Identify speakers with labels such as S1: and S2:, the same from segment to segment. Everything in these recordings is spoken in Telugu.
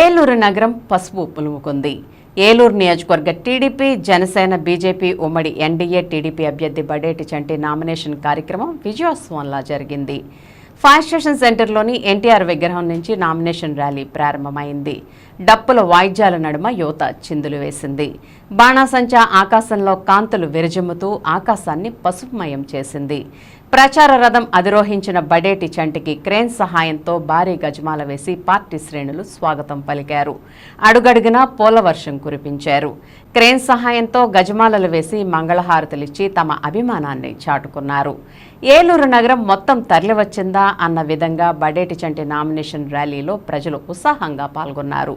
S1: ఏలూరు నగరం పసుపు పులుముకుంది. ఏలూరు నియోజకవర్గ టీడీపీ జనసేన బీజేపీ ఉమ్మడి ఎన్డీఏ టీడీపీ అభ్యర్థి బడేటి చంటి నామినేషన్ కార్యక్రమం విజయోత్సవంలా జరిగింది. ఫైర్ స్టేషన్ సెంటర్లోని ఎన్టీఆర్ విగ్రహం నుంచి నామినేషన్ ర్యాలీ ప్రారంభమైంది. డప్పుల వాయిద్యాల నడుమ యువత చిందులు వేసింది. బాణాసంచా ఆకాశంలో కాంతులు విరజిమ్ముతూ ఆకాశాన్ని పసుపుమయం చేసింది. ప్రచార రథం అధిరోహించిన బడేటి చంటికి క్రేన్ సహాయంతో భారీ గజమాల వేసి పార్టీ శ్రేణులు స్వాగతం పలికారు. అడుగడుగునా పోలవర్షం కురిపించారు. క్రేన్ సహాయంతో గజమాలలు వేసి మంగళహారతులిచ్చి తమ అభిమానాన్ని చాటుకున్నారు. ఏలూరు నగరం మొత్తం తరలివచ్చిందా అన్న విధంగా బడేటి చంటి నామినేషన్ ర్యాలీలో ప్రజలు ఉత్సాహంగా పాల్గొన్నారు.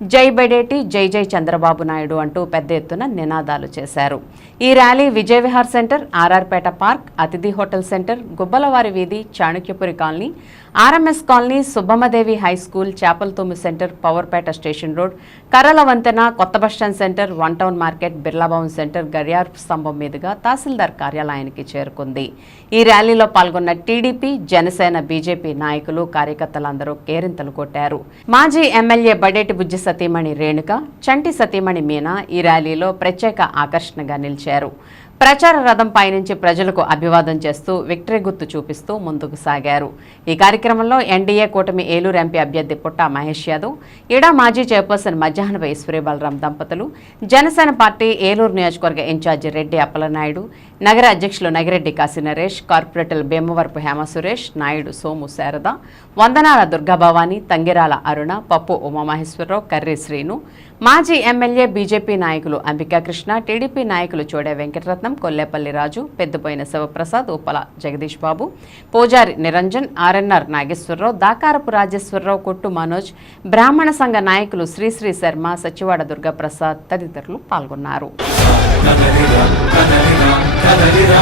S1: జై బడేటి జై జై చంద్రబాబు నాయుడు అంటూ పెద్ద ఎత్తున నినాదాలు చేశారు. ఈ rally Vijaya Vihar centre RR Peta park Atithi hotel centre గుబ్బలవారి వీధి Chanakyapuri colony RMS colony Subbammadevi high school Chepalatummi centre Powerpeta station road కర్రల వంతెన కొత్త bus stand centre one town market Birlabhavan centre గడియార్ స్తంభం మీదుగా తహసీల్దార్ కార్యాలయానికి చేరుకుంది. ఈ ర్యాలీలో పాల్గొన్న టీడీపీ జనసేన బీజేపీ నాయకులు కార్యకర్తలందరూ కేరింతలు కొట్టారు. మాజీ ఎమ్మెల్యే బడేటి బుజ్జి సతీమణి రేణుక చంటి సతీమణి మీనా ఈ ర్యాలీలో ప్రత్యేక ఆకర్షణగా నిలిచారు. ప్రచార రథం పైనుంచి ప్రజలకు అభివాదం చేస్తూ విక్టరీ గుర్తు చూపిస్తూ ముందుకు సాగారు. ఈ కార్యక్రమంలో ఎన్డీఏ కూటమి ఏలూరు ఎంపీ అభ్యర్థి పుట్ట మహేష్ యాదవ్ ఇడా మాజీ చైర్పర్సన్ మధ్యాహ్న ఈశ్వరీ బలరాం దంపతులు జనసేన పార్టీ ఏలూరు నియోజకవర్గ ఇన్ఛార్జి రెడ్డి అప్పలనాయుడు నగర అధ్యక్షులు నగిరెడ్డి కాశీ నరేష్ కార్పొరేటర్ భీమవరపు హేమ సురేష్ నాయుడు సోము శారద వందనాల దుర్గాభవాని తంగిరాల అరుణ పప్పు ఉమామహేశ్వరరావు కర్రీ శ్రీను మాజీ ఎమ్మెల్యే బీజేపీ నాయకులు అంబికా కృష్ణ టీడీపీ నాయకులు చోడే వెంకటరత్నం కొల్లేపల్లి రాజు పెద్దపోయిన శివప్రసాద్ ఉప్పల జగదీష్ బాబు పూజారి నిరంజన్ ఆర్ఎన్ఆర్ నాగేశ్వరరావు దాకారపు రాజేశ్వరరావు కొట్టు మనోజ్ బ్రాహ్మణ సంఘ నాయకులు శ్రీశ్రీ శర్మ సచివాడ దుర్గాప్రసాద్ తదితరులు పాల్గొన్నారు.
S2: కదలిరా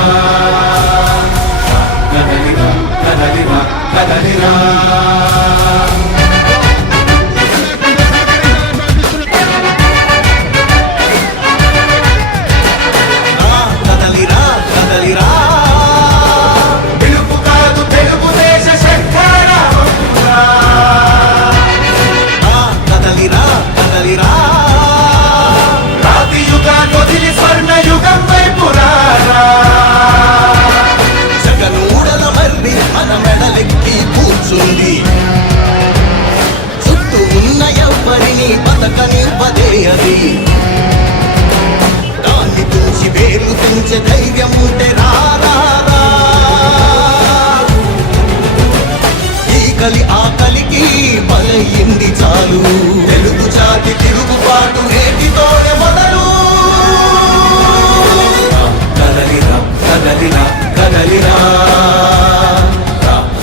S2: తిరుగుబాటు నేటితోనే మొదలు. కదలిరా కదలిరా కదలిరా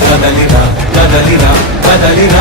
S2: కదలిరా కదలిరా కదలిరా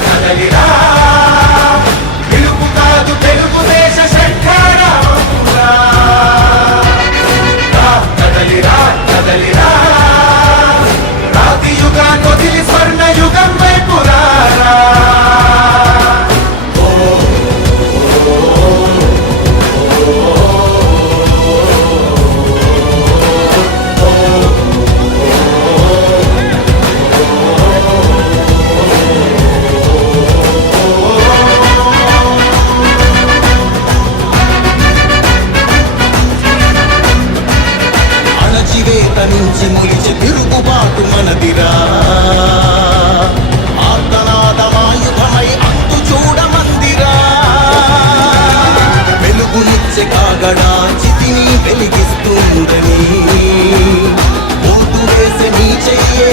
S2: వచ్చే కాగడా చితిని వెలిగిస్తుందని ఓటు వేసే నీ చెయ్యే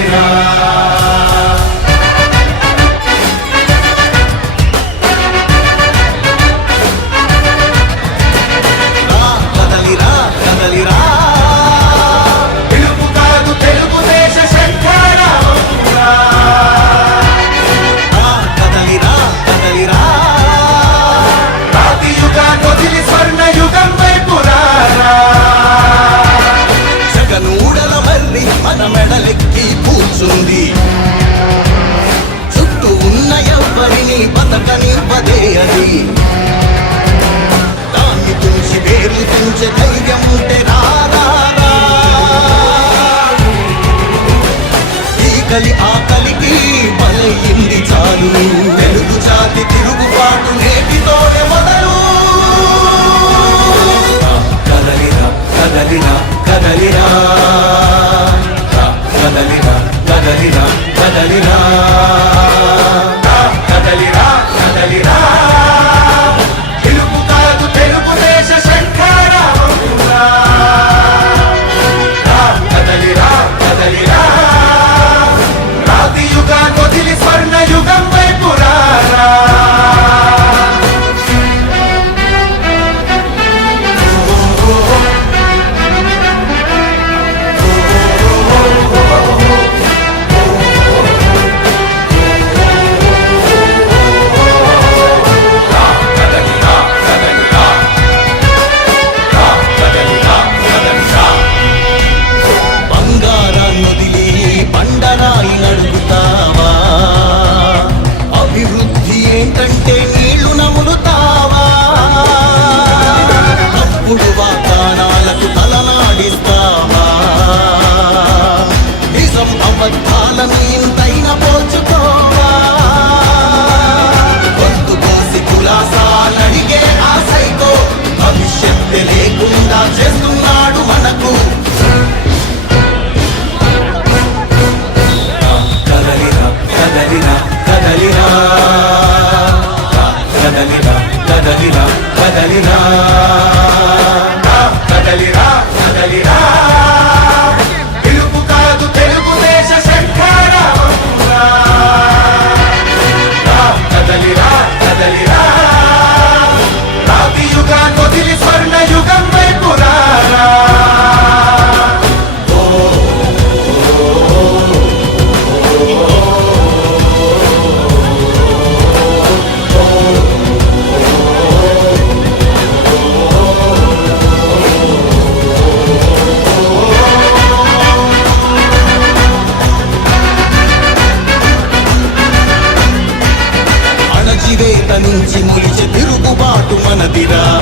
S2: Hare Rama కదిరా కదలిరా నదిరా.